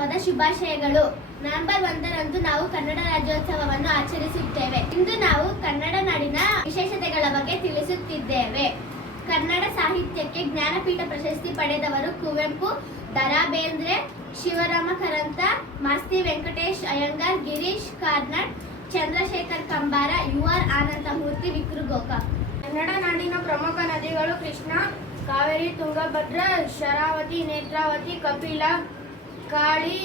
ರಾಜ್ಯೋತ್ಸವದ ಶುಭಾಶಯಗಳು. ನವೆಂಬರ್ 1ರಂದು ನಾವು ಕನ್ನಡ ರಾಜ್ಯೋತ್ಸವವನ್ನು ಆಚರಿಸುತ್ತೇವೆ. ಇಂದು ನಾವು ಕನ್ನಡ ನಾಡಿನ ವಿಶೇಷತೆಗಳ ಬಗ್ಗೆ ತಿಳಿಸುತ್ತಿದ್ದೇವೆ. ಕನ್ನಡ ಸಾಹಿತ್ಯಕ್ಕೆ ಜ್ಞಾನಪೀಠ ಪ್ರಶಸ್ತಿ ಪಡೆದವರು ಕುವೆಂಪು, ದ.ರಾ. ಬೇಂದ್ರೆ, ಶಿವರಾಮ ಕಾರಂತ, ಮಾಸ್ತಿ ವೆಂಕಟೇಶ್ ಅಯ್ಯಂಗಾರ್, ಗಿರೀಶ್ ಕಾರ್ನಾಡ್, ಚಂದ್ರಶೇಖರ್ ಕಂಬಾರ, ಯು.ಆರ್. ಅನಂತಮೂರ್ತಿ, ವಿಕ್ರು ಗೋಕಾಕ್. ಕನ್ನಡ ನಾಡಿನ ಪ್ರಮುಖ ನದಿಗಳು ಕೃಷ್ಣ, ಕಾವೇರಿ, ತುಂಗಭದ್ರಾ, ಶರಾವತಿ, ನೇತ್ರಾವತಿ, ಕಪಿಲ, ಕಾಳಿ,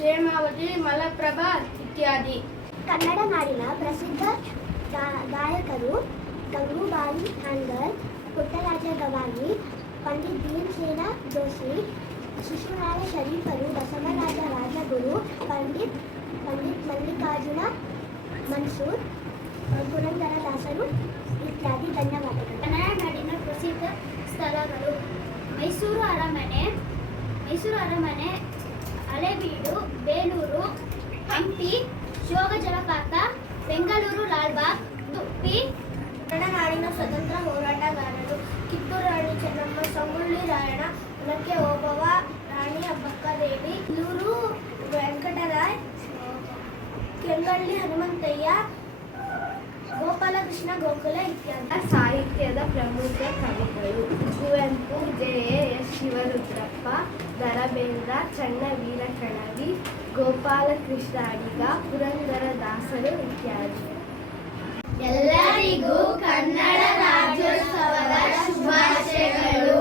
ಹೇಮಾವತಿ, ಮಲಪ್ರಭಾ ಇತ್ಯಾದಿ. ಕನ್ನಡ ನಾಡಿನ ಪ್ರಸಿದ್ಧ ಗಾಯಕರು ಗಂಗೂಬಾಯಿ ಹಾನ್ಗಲ್, ಪುಟ್ಟರಾಜ ಗವಾಯಿ, ಪಂಡಿತ್ ಭೀಮಸೇನ ಜೋಶಿ, ಶಿಶುನಾಳ ಶರೀಫರು, ಬಸವರಾಜ ರಾಜಗುರು, ಪಂಡಿತ್ ಮಲ್ಲಿಕಾರ್ಜುನ ಮನ್ಸೂರ್, ಪುರಂದರದಾಸರು ಇತ್ಯಾದಿ. ಧನ್ಯವಾದಗಳು. ಕನ್ನಡ ನಾಡಿನ ಪ್ರಸಿದ್ಧ ಸ್ಥಳಗಳು ಮೈಸೂರು ಅರಮನೆ, ಹಳೆಬೀಡು, ಬೇಲೂರು, ಹಂಪಿ, ಜೋಗ ಜಲಪಾತ, ಬೆಂಗಳೂರು ಲಾಲ್ಬಾಗ್, ಉಡುಪಿ. ಕನ್ನಡ ನಾಡಿನ ಸ್ವತಂತ್ರ ಹೋರಾಟಗಾರರು ಕಿತ್ತೂರು ರಾಣಿ ಚೆನ್ನಮ್ಮ, ಸಂಗೊಳ್ಳಿ ರಾಯಣ್ಣ, ಒನಕೆ ಓಬವ್ವ, ರಾಣಿ ಅಬ್ಬಕ್ಕದೇವಿ, ಬೇಲೂರು ವೆಂಕಟರಾಯ್, ಕೆಂಗಳ್ಳಿ ಹನುಮಂತಯ್ಯ, ಗೋಪಾಲಕೃಷ್ಣ ಗೋಖಲೆ ಇತ್ಯಾದಿ. ಸಾಹಿತ್ಯದ ಪ್ರಮುಖ ಕವಿಗಳು ಕುವೆಂಪು, ಜೆ.ಎಸ್. ಶಿವರುದ್ರಪ್ಪ, ದ.ರಾ. ಬೇಂದ್ರ, ಚನ್ನವೀರ ಕಣವಿ, ಗೋಪಾಲಕೃಷ್ಣ ಅಡಿಗ, ಪುರಂದರದಾಸರು ಇತ್ಯಾದಿ. ಎಲ್ಲರಿಗೂ ಕನ್ನಡ ರಾಜ್ಯೋತ್ಸವದ ಶುಭಾಶಯಗಳು.